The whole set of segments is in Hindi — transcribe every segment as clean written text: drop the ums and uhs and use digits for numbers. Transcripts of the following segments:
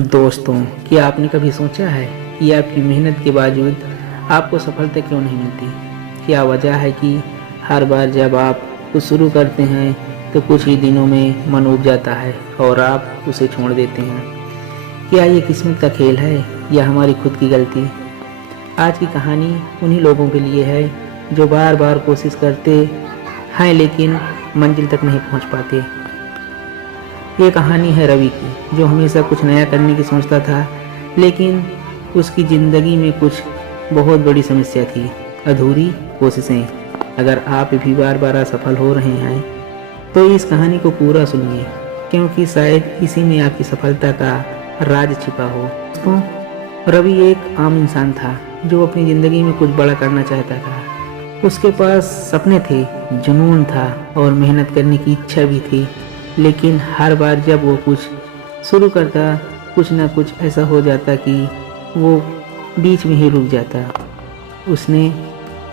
दोस्तों, क्या आपने कभी सोचा है कि आपकी मेहनत के बावजूद आपको सफलता क्यों नहीं मिलती? क्या वजह है कि हर बार जब आप कुछ शुरू करते हैं तो कुछ ही दिनों में मन उब जाता है और आप उसे छोड़ देते हैं? क्या ये किस्मत का खेल है या हमारी खुद की गलती? आज की कहानी उन्हीं लोगों के लिए है जो बार बार कोशिश करते हैं लेकिन मंजिल तक नहीं पहुंच पाते। ये कहानी है रवि की, जो हमेशा कुछ नया करने की सोचता था, लेकिन उसकी ज़िंदगी में कुछ बहुत बड़ी समस्या थी, अधूरी कोशिशें। अगर आप भी बार बार असफल हो रहे हैं तो इस कहानी को पूरा सुनिए, क्योंकि शायद इसी में आपकी सफलता का राज छिपा हो। दोस्तों, रवि एक आम इंसान था जो अपनी ज़िंदगी में कुछ बड़ा करना चाहता था। उसके पास सपने थे, जुनून था और मेहनत करने की इच्छा भी थी, लेकिन हर बार जब वो कुछ शुरू करता, कुछ ना कुछ ऐसा हो जाता कि वो बीच में ही रुक जाता। उसने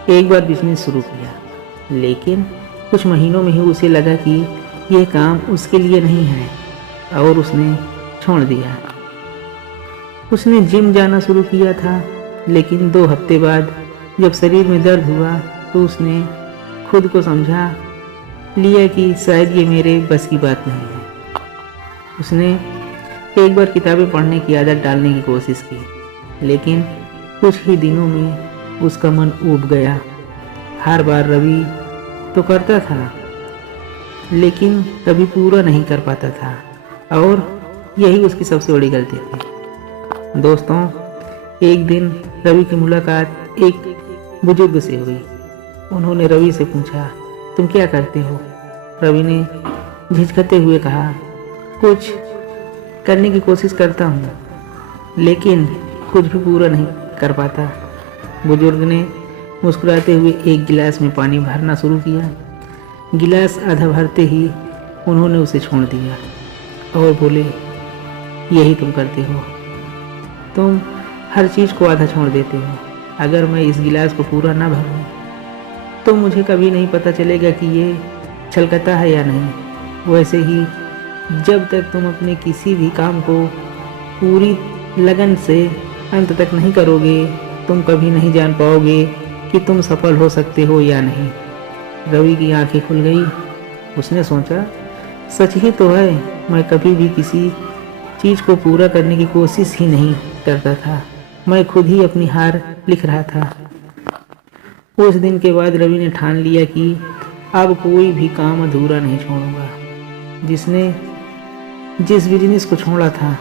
एक बार बिजनेस शुरू किया, लेकिन कुछ महीनों में ही उसे लगा कि यह काम उसके लिए नहीं है और उसने छोड़ दिया। उसने जिम जाना शुरू किया था, लेकिन 2 हफ्ते बाद जब शरीर में दर्द हुआ तो उसने खुद को समझा लिया कि शायद ये मेरे बस की बात नहीं है। उसने एक बार किताबें पढ़ने की आदत डालने की कोशिश की, लेकिन कुछ ही दिनों में उसका मन ऊब गया। हर बार रवि तो करता था, लेकिन कभी पूरा नहीं कर पाता था और यही उसकी सबसे बड़ी गलती थी। दोस्तों, एक दिन रवि की मुलाकात एक बुजुर्ग से हुई। उन्होंने रवि से पूछा, तुम क्या करते हो? रवि ने झिझकते हुए कहा, कुछ करने की कोशिश करता हूँ, लेकिन कुछ भी पूरा नहीं कर पाता। बुजुर्ग ने मुस्कुराते हुए एक गिलास में पानी भरना शुरू किया। गिलास आधा भरते ही उन्होंने उसे छोड़ दिया और बोले, यही तुम करते हो, तुम हर चीज़ को आधा छोड़ देते हो। अगर मैं इस गिलास को पूरा ना भरूं तो मुझे कभी नहीं पता चलेगा कि ये छलकता है या नहीं। वैसे ही जब तक तुम अपने किसी भी काम को पूरी लगन से अंत तक नहीं करोगे, तुम कभी नहीं जान पाओगे कि तुम सफल हो सकते हो या नहीं। रवि की आंखें खुल गई। उसने सोचा, सच ही तो है, मैं कभी भी किसी चीज़ को पूरा करने की कोशिश ही नहीं करता था। मैं खुद ही अपनी हार लिख रहा था। उस दिन के बाद रवि ने ठान लिया कि अब कोई भी काम अधूरा नहीं छोड़ूंगा। जिसने जिस बिजनेस को छोड़ा था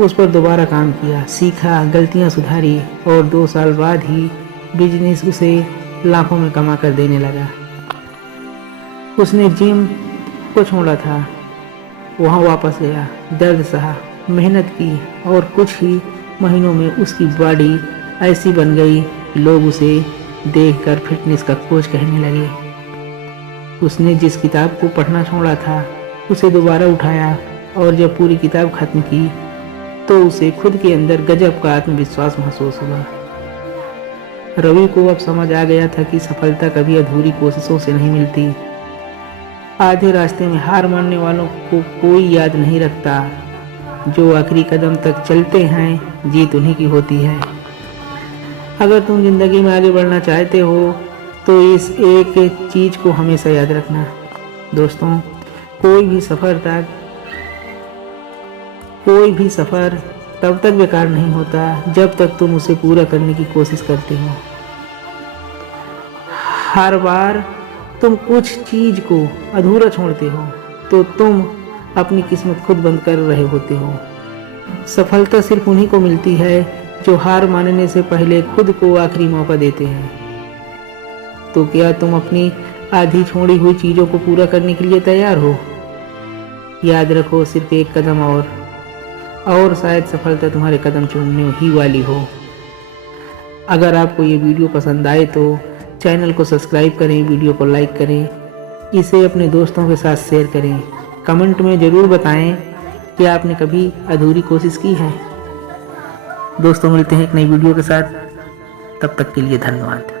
उस पर दोबारा काम किया, सीखा, गलतियां सुधारी और 2 साल बाद ही बिजनेस उसे लाखों में कमा कर देने लगा। उसने जिम को छोड़ा था, वहां वापस गया, दर्द सहा, मेहनत की और कुछ ही महीनों में उसकी बॉडी ऐसी बन गई कि लोग उसे देखकर फिटनेस का कोच कहने लगे। उसने जिस किताब को पढ़ना छोड़ा था उसे दोबारा उठाया और जब पूरी किताब खत्म की तो उसे खुद के अंदर गजब का आत्मविश्वास महसूस हुआ। रवि को अब समझ आ गया था कि सफलता कभी अधूरी कोशिशों से नहीं मिलती। आधे रास्ते में हार मानने वालों को कोई याद नहीं रखता। जो आखिरी कदम तक चलते हैं, जीत उन्हीं की होती है। अगर तुम जिंदगी में आगे बढ़ना चाहते हो तो इस एक चीज़ को हमेशा याद रखना। दोस्तों, कोई भी सफ़र तब तक बेकार नहीं होता जब तक तुम उसे पूरा करने की कोशिश करते हो। हर बार तुम कुछ चीज़ को अधूरा छोड़ते हो तो तुम अपनी किस्मत खुद बंद कर रहे होते हो। सफलता सिर्फ उन्हीं को मिलती है जो हार मानने से पहले खुद को आखिरी मौका देते हैं। तो क्या तुम अपनी आधी छोड़ी हुई चीज़ों को पूरा करने के लिए तैयार हो? याद रखो, सिर्फ एक कदम और शायद सफलता तुम्हारे कदम चूमने ही वाली हो। अगर आपको ये वीडियो पसंद आए तो चैनल को सब्सक्राइब करें, वीडियो को लाइक करें, इसे अपने दोस्तों के साथ शेयर करें। कमेंट में ज़रूर बताएं कि आपने कभी अधूरी कोशिश की है। दोस्तों, मिलते हैं एक नई वीडियो के साथ, तब तक के लिए धन्यवाद।